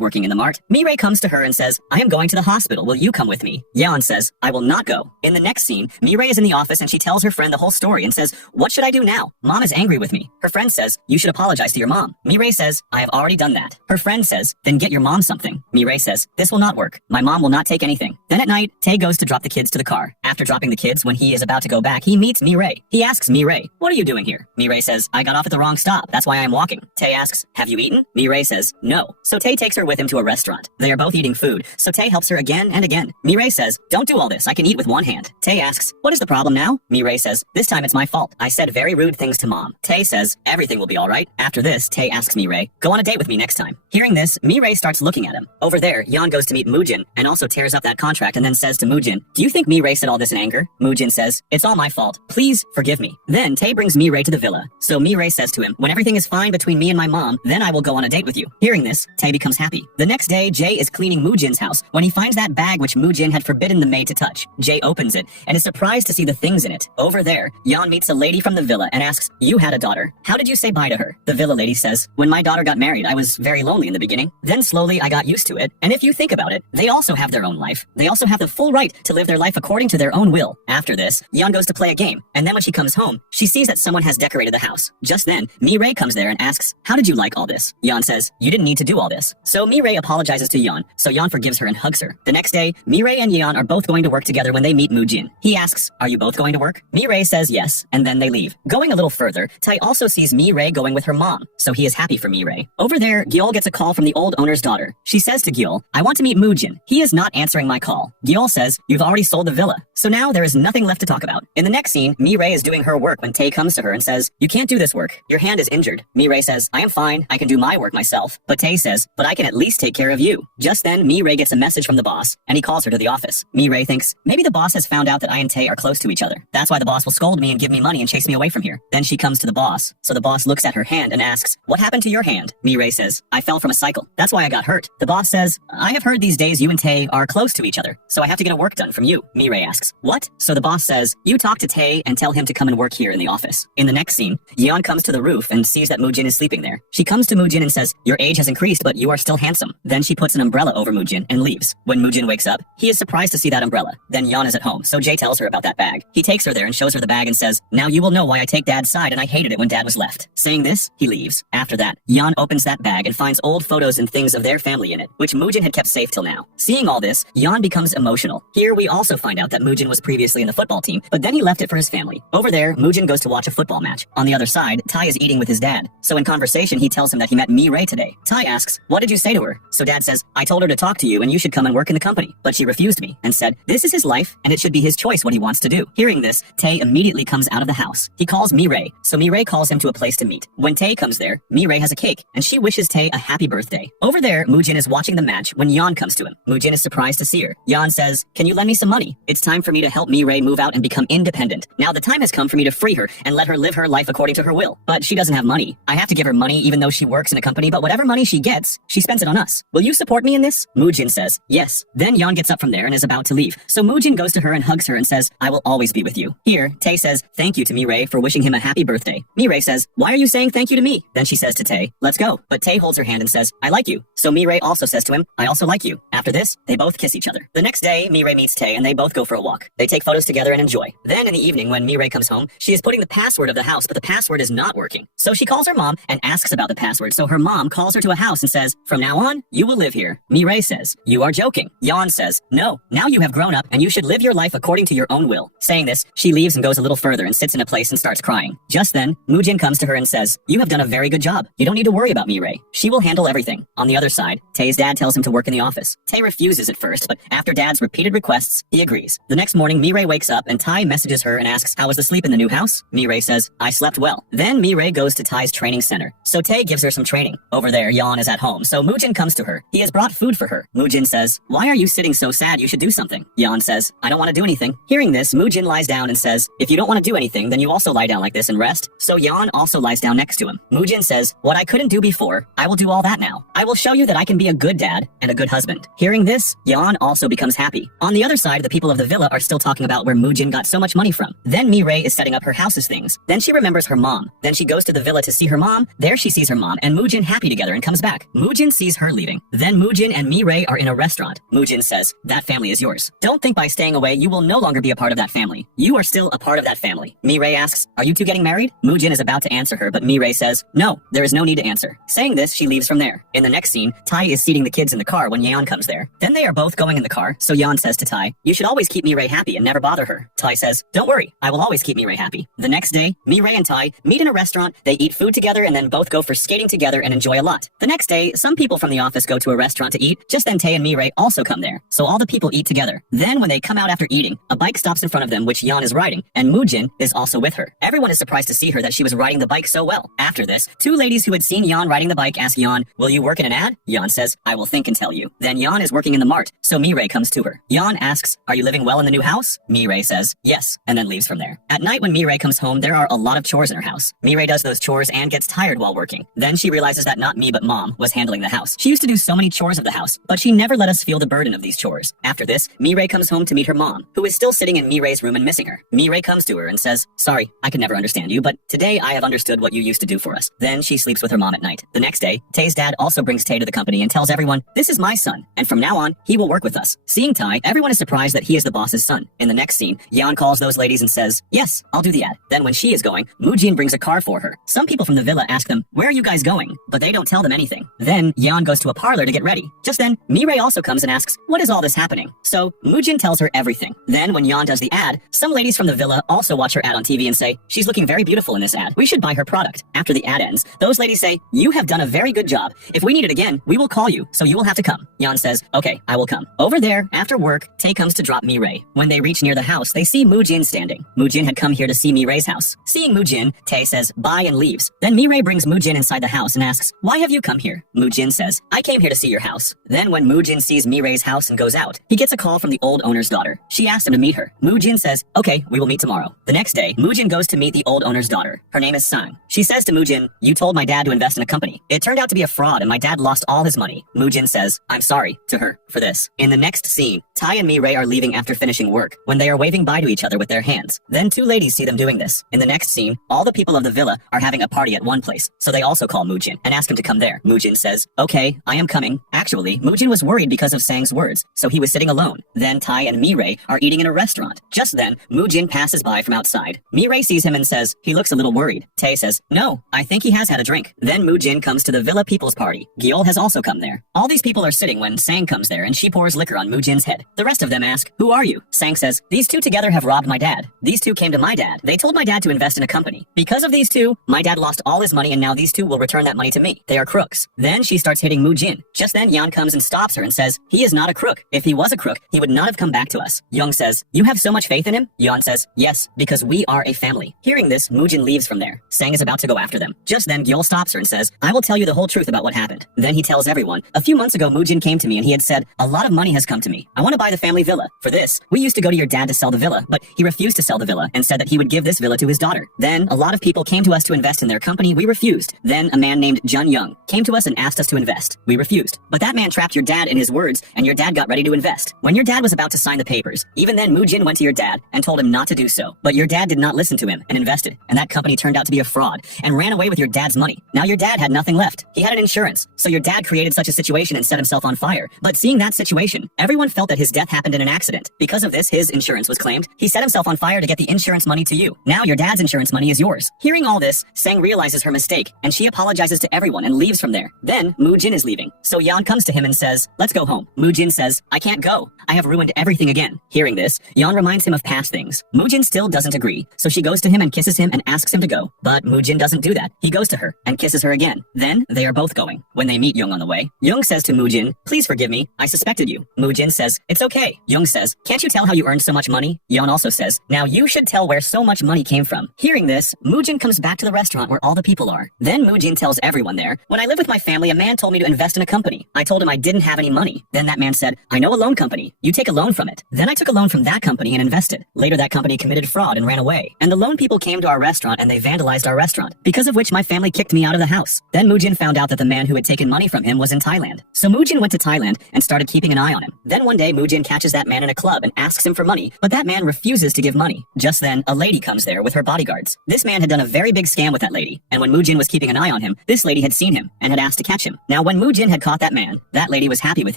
working in the mart. Mirai comes to her and says, I am going to the hospital. Will you come with me? Yeon says, I will not go. In the next scene, Mirai is in the office and she tells her friend the whole story and says, what should I do now? Mom is angry with me. Her friend says, you should apologize to your mom. Mirai says, I have already done that. Her friend says, then get your mom something. Mirai says, this will not work. My mom will not take anything. Then at night, Tae goes to drop the kids to the car. After dropping the kids, when he is about to go back, he meets Mirai. He asks Mirai, what are you doing here? Mirai says, I got off at the wrong stop. That's why I am walking. Tae asks, have you eaten? Mirai says, no. So Tae takes her with him to a restaurant. They are both eating food, so Tae helps her again and again. Mirai says, don't do all this. I can eat with one hand. Tae asks, what is the problem now? Mirai says, this time it's my fault. I said very rude things to mom. Tae says, everything will be all right. After this, Tae asks Mirai, go on a date with me next time. Hearing this, Mirai starts looking at him. Over there, Yeon goes to meet Mujin and also tears up that contract and then says to Mujin, do you think Mirai said all this in anger? Mujin says, it's all my fault. Please forgive me. Then Tae brings Mirai to the villa. So Mirai says to him, when everything is fine between me and my mom, then I will go on a date with you. Hearing this, Tae becomes happy. The next day, Jae is cleaning Mujin's house when he finds that bag which Mujin had forbidden the maid to touch. Jae opens it and is surprised to see the things in it. Over there, Yeon meets a lady from the villa and asks, you had a daughter. How did you say bye to her? The villa lady says, when my daughter got married, I was very lonely in the beginning. Then slowly I got used to it. And if you think about it, they also have their own life. They also have the full right to live their life according to their own will. After this, Yeon goes to play a game. And then when she comes home, she sees that someone has decorated the house. Just then, Mirai comes there and asks, how did you like all this? Yeon says, you didn't need to do all this. So Mirai apologizes to Yeon, so Yeon forgives her and hugs her. The next day, Mirai and Yeon are both going to work together when they meet Mujin. He asks, are you both going to work? Mirai says yes, and then they leave. Going a little further, Tai also sees Mirai going with her mom, so he is happy for Mirai. Over there, Gyeol gets a call from the old owner's daughter. She says to Gyeol, I want to meet Mujin. He is not answering my call. Gyeol says, you've already sold the villa. So now there is nothing left to talk about. In the next scene, Mirai is doing her work when Tae comes to her and says, you can't do this work. Your hand is injured. Mirai says, I am fine. I can do my work myself. But Tae says, but I can at least take care of you. Just then, Mirai gets a message from the boss, and he calls her to the office. Mirai thinks, maybe the boss has found out that I and Tae are close to each other. That's why the boss will scold me and give me money and chase me away from here. Then she comes to the boss. So the boss looks at her hand and asks, what happened to your hand? Mirai says, I fell from a cycle. That's why I got hurt. The boss says, I have heard these days you and Tae are close to each other, so I have to get a work done from you. Mirai asks, what? So the boss says, you talk to Tae and tell him to come and work here in the office. In the next scene, Yeon comes to the roof and sees that Mujin is sleeping there. She comes to Mujin and says, your age has increased, but you are still handsome. Then she puts an umbrella over Mujin and leaves. When Mujin wakes up, he is surprised to see that umbrella. Then Yeon is at home, so Jae tells her about that bag. He takes her there and shows her the bag and says, now you will know why I take Dad's side and I hated it when Dad was left. Saying this, he leaves. After that, Yeon opens that bag and finds old photos and things of their family in it, which Mujin had kept safe till now. Seeing all this, Yeon becomes emotional. Here we also find out that Mujin was previously in the football team, but then he left it for his family. Over there, Mujin goes to watch a football match. On the other side, Tai Tai is eating with his dad. So in conversation, he tells him that he met Mi Ray today. Tai asks, what did you say to her? So dad says, I told her to talk to you and you should come and work in the company. But she refused me and said, this is his life and it should be his choice what he wants to do. Hearing this, Tae immediately comes out of the house. He calls Mi Ray, so Mi Ray calls him to a place to meet. When Tae comes there, Mi Ray has a cake and she wishes Tae a happy birthday. Over there, Mujin is watching the match when Yeon comes to him. Mujin is surprised to see her. Yeon says, can you lend me some money? It's time for me to help Mi Ray move out and become independent. Now the time has come for me to free her and let her live her life according to her will. But she doesn't have money. I have to give her money even though she works in a company, but whatever money she gets, she spends it on us. Will you support me in this? Mujin says, yes. Then Yeon gets up from there and is about to leave. So Mujin goes to her and hugs her and says, I will always be with you. Here, Tae says, thank you to Mi Ray for wishing him a happy birthday. Mi Ray says, why are you saying thank you to me? Then she says to Tae, let's go. But Tae holds her hand and says, I like you. So Mi Ray also says to him, I also like you. After this, they both kiss each other. The next day, Mi Ray meets Tae and they both go for a walk. They take photos together and enjoy. Then in the evening when Mi Ray comes home, she is putting the password of the house, but the password is not working. So she calls her mom and asks about the password. So her mom calls her to a house and says, from now on, you will live here. Mi Ray says, you are joking. Yeon says, no, now you have grown up and you should live your life according to your own will. Saying this, she leaves and goes a little further and sits in a place and starts crying. Just then, Mujin comes to her and says, you have done a very good job. You don't need to worry about Mi Ray. She will handle everything. On the other side, Tae's dad tells him to work in the office. Tae refuses at first, but after dad's repeated requests, he agrees. The next morning, Mi Ray wakes up and Tae messages her and asks, how was the sleep in the new house? Mi Ray says, I slept well. Then Mi Ray goes to Tae's training center. So Tae gives her some training. Over there, Yeon is at home, so Mujin comes to her. He has brought food for her. Mujin says, why are you sitting so sad? You should do something. Yeon says, I don't want to do anything. Hearing this, Mujin lies down and says, if you don't want to do anything, then you also lie down like this and rest. So Yeon also lies down next to him. Mujin says, what I couldn't do before, I will do all that now. I will show you that I can be a good dad and a good husband. Hearing this, Yeon also becomes happy. On the other side, the people of the villa are still talking about where Mujin got so much money from. Then Mi Ray is setting up her house's things. Then she remembers her mom. Then she goes to the villa to see her mom. There she sees her mom and Mujin happy together and comes back. Mujin sees her leaving. Then Mujin and Mi Ray are in a restaurant. Mujin says, that family is yours. Don't think by staying away you will no longer be a part of that family. You are still a part of that family. Mi Ray asks, are you two getting married? Mujin is about to answer her, but Mi Ray says, no, there is no need to answer. Saying this, she leaves from there. In the next scene, Tae is seating the kids in the car when Yeon comes there. Then they are both going in the car, so Yeon says to Tae, you should always keep Mi Ray happy and never bother her. Tae says, don't worry, I will always keep Mi Ray happy. The next day, Mi Ray and Tae meet in a restaurant, they eat food together and then both go for skating together and enjoy a lot. The next day, some people from the office go to a restaurant to eat, just then Tae and Mi Ray also come there, so all the people eat together. Then when they come out after eating, a bike stops in front of them which Yeon is riding, and Mujin is also with her. Everyone is surprised to see her that she was riding the bike so well. After this, two ladies who had seen Yeon riding the bike ask Yeon, will you work in an ad? Yeon says, I will think and tell you. Then Yeon is working in the mart, so Mi Ray comes to her. Yeon asks, are you living well in the new house? Mi Ray says, yes, and then leaves from there. At night when Mi Ray comes home, there are a lot of chores in her house. Mi Ray does those chores and gets tired while working. Then she realizes that not me but mom was handling the house. She used to do so many chores of the house, but she never let us feel the burden of these chores. After this, Mi Ray comes home to meet her mom, who is still sitting in Mi Ray's room and missing her. Mi Ray comes to her and says, sorry, I could never understand you, but today I have understood what you used to do for us. Then she sleeps with her mom at night. The next day, Tae's dad also brings Tae to the company and tells everyone, this is my son, and from now on, he will work with us. Seeing Tae, everyone is surprised that he is the boss's son. In the next scene, Yeon calls those ladies and says, yes, I'll do the ad. Then when she is going, Mujin brings a car for her. Some people from the villa ask them, where are you guys going? But they don't tell them anything. Then Yeon goes to a parlor to get ready. Just then, Mi Ray also comes and asks, what is all this happening? So Mujin tells her everything. Then when Yeon does the ad, some ladies from the villa also watch her ad on TV and say, she's looking very beautiful in this ad. We should buy her product. After the ad ends, those ladies say, you have done a very good job. If we need it again, we will call you, so you will have to come. Yeon says, okay, I will come. Over there, after work, Tae comes to drop Mi Ray. When they reach near the house, they see Mujin standing. Mujin had come here to see Mi Ray's house. Seeing Mujin, Tae says, bye and leaves. Then Mi Ray brings Mujin inside the house and asks, why have you come here? Mujin says, I came here to see your house. Then when Mujin sees Mi Ray's house and goes out, he gets a call from the old owner's daughter. She asks him to meet her. Mujin says, okay, we will meet tomorrow. The next day, Mujin goes to meet the old owner's daughter. Her name is Sang. She says to Mujin, you told my dad to invest in a company. It turned out to be a fraud and my dad lost all his money. Mujin says, I'm sorry to her for this. In the next scene, Tae and Mi Ray are leaving after finishing work when they are waving bye to each other with their hands. Then two ladies see them doing this. In the next scene, all the people of the villa are having a party at one place, so they also call Mujin and ask him to come there. Mujin says, okay, I am coming. Actually, Mujin was worried because of Sang's words, so he was sitting alone. Then Tae and Mi Ray are eating in a restaurant. Just then, Mujin passes by from outside. Mi Ray sees him and says, he looks a little worried. Tae says, no, I think he has had a drink. Then Mujin comes to the Villa People's Party. Gyol has also come there. All these people are sitting when Sang comes there and she pours liquor on Mujin's head. The rest of them ask, who are you? Sang says, these two together have robbed my dad. These two came to my dad. They told my dad to invest in a company. Because of these two, my dad lost all his money and now these two will return that money to me. They are crooks. Then she starts hitting Mujin. Just then Yan comes and stops her and says, he is not a crook. If he was a crook, he would not have come back to us. Young says, you have so much faith in him? Yan says, yes, because we are a family. Hearing this, Mujin leaves from there. Sang is about to go after them. Just then Gyol stops her and says, I will tell you the whole truth about what happened. Then he tells everyone, a few months ago Mujin came to me and he had said, a lot of money has come to me. I want to buy the family villa. For this, we used to go to your dad to sell the villa, but he refused to sell the villa and said that he would give this villa to his daughter. Then a lot of people came to us to invest in their company. We refused. Then a man named Jun Young came to us and asked us to invest. We refused. But that man trapped your dad in his words and your dad got ready to invest. When your dad was about to sign the papers, even then Mujin went to your dad and told him not to do so. But your dad did not listen to him and invested, and that company turned out to be a fraud and ran away with your dad's money. Now your dad had nothing left. He had an insurance. So your dad created such a situation and set himself on fire. But seeing that situation, everyone felt that his death happened in an accident. Because of this, his insurance was claimed. He set himself on fire to get the insurance money to you. Now your dad's insurance money is yours. Hearing all this, Sang realizes her mistake and she apologizes to everyone and leaves from there. Then Mujin is leaving. So Yan comes to him and says, let's go home. Mujin says, I can't go. I have ruined everything again. Hearing this, Yan reminds him of past things. Mujin still doesn't agree. So she goes to him and kisses him and asks him to go. But Mujin doesn't do that. He goes to her and kisses her again. Then they are both going. When they meet Young on the way, Young says to Mujin, please forgive me. I suspected you. Mujin says, it's okay. Young says, can't you tell how you earned so much money? Yan also says, now you should tell where so much money came from. Hearing this, Mujin comes back to the restaurant where all the people are. Then Mujin tells everyone there, when I lived with my family, a man told me to invest in a company. I told him I didn't have any money. Then that man said, I know a loan company. You take a loan from it. Then I took a loan from that company and invested. Later that company committed fraud and ran away. And the loan people came to our restaurant and they vandalized our restaurant, because of which my family kicked me out of the house. Then Mujin found out that the man who had taken money from him was in Thailand. So Mujin went to Thailand and started keeping an eye on him. Then one day Mujin catches that man in a club and asks him for money, but that man refuses to give money. Just then, a lady comes there with her bodyguards. This man had done a very big scam with that lady, and when Mujin was keeping an eye on him, this lady had seen him and had asked to catch him. Now when Mujin had caught that man, that lady was happy with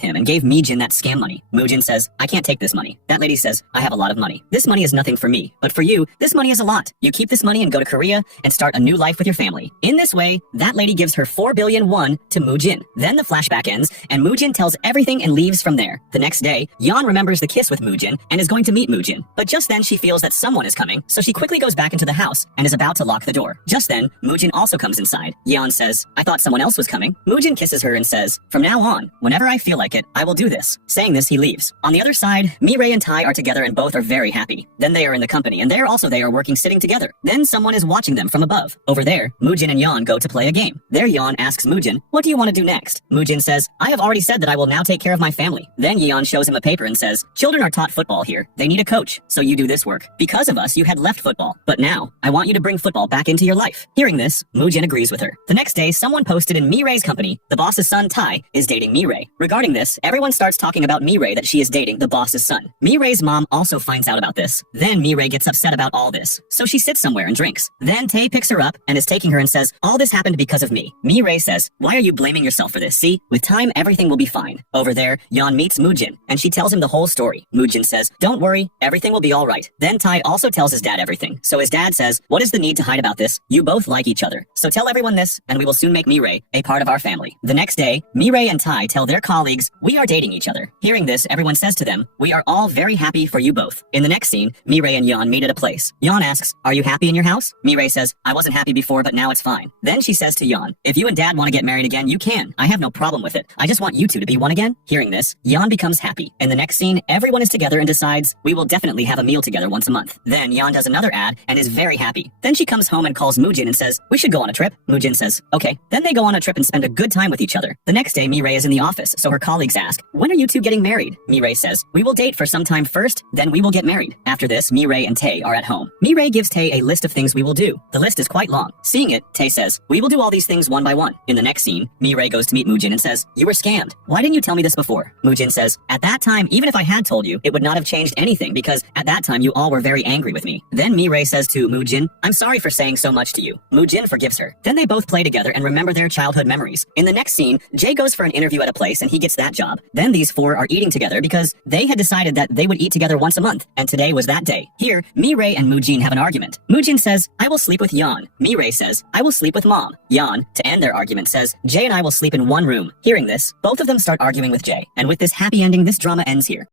him and gave Mujin that scam money. Mujin says, I can't take this money. That lady says, I have a lot of money. This money is nothing for me, but for you, this money is a lot. You keep this money and go to Korea and start a new life with your family. In this way, that lady gives her 4 billion won to Mujin. Then the flashback ends, and Mujin tells everything and leaves from there. The next day, Yan remembers the kiss with Mujin and is going to meet Mujin. But just then she feels that someone is coming, so she quickly goes back into the house and is about to lock the door. Just then, Mujin also comes inside. Yan says, I thought someone else was coming. Mujin kisses her and says, from now on, whenever I feel like it, I will do this. Saying this, he leaves. On the other side, Mireille and Tai are together and both are very happy. Then they are in the company and they are working sitting together. Then someone is watching them from above. Over there, Mujin and Yan go to play a game. There Yan asks Mujin, what do you want to do next? Mujin says, I have already said that I will now take care of my family. Then Yan shows him a paper and says, children are taught football here. They need a coach, so you do this work. Because of us, you had left football. But now, I want you to bring football back into your life. Hearing this, Mujin agrees with her. The next day, someone posted in Mireille's company, the boss's son Tai is dating Mireille. Regarding this, everyone starts talking about Mireille that she is dating the boss's son. Mireille's mom also finds out about this. Then Mireille gets upset about all this, so she sits somewhere and drinks. Then Tae picks her up and is taking her and says, all this happened because of me. Mireille says, why are you blaming yourself for this? See, with time everything will be fine. Over there, Yan meets Mujin, and she tells him the whole story. Mujin says, don't worry, everything will be alright. Then Tai also tells his dad everything, so his dad says, what is the need to hide about this? You both like each other. So tell everyone this, and we will soon make Mireille a part of our family. The next day, Mireille and Tai tell their colleagues, we are dating each other. Hearing this, everyone says to them, we are all very happy for you both. In the next scene, Mireille and Yan meet at a place. Yan asks, are you happy in your house? Mireille says, I wasn't happy before, but now it's fine. Then she says to Yan, if you and dad want to get married again, you can. I have no problem with it. I just want you two to be one again. Hearing this, Yan becomes happy. In the next scene, everyone is together and decides, we will definitely have a meal together once a month. Then Yan does another ad and is very happy. Then she comes home and calls Mujin and says, we should go on a trip. Mujin says, okay. Then they go on a trip and spend a good time with each other. The next day, Mireille is in the office, so her colleagues ask, when are you two getting married? Mireille says, we will date for some time first, then we will get married. After this, Mireille and Tae are at home. Mireille gives Tae a list of things we will do. The list is quite long. Seeing it, Tae says, we will do all these things one by one. In the next scene, Mireille goes to meet Mujin and says, you were scammed. Why didn't you tell me this before? Mujin says, at that time, even if I had told you, it would not have changed anything because at that time you all were very angry with me. Then Mireille says to Mujin, I'm sorry for saying so much to you. Mujin forgives her. Then they both play together and remember their childhood memories. In the next scene, Jay goes for an interview at a place and he gets that job. Then these four are eating together because they had decided that they would eat together once a month, and today was that day. Here, Mireille and Mujin have an argument. Mujin says, I will sleep with Yan. Mirai says, I will sleep with Mom. Yan, to end their argument, says, Jay and I will sleep in one room. Hearing this, both of them start arguing with Jay, and with this happy ending, this drama ends here.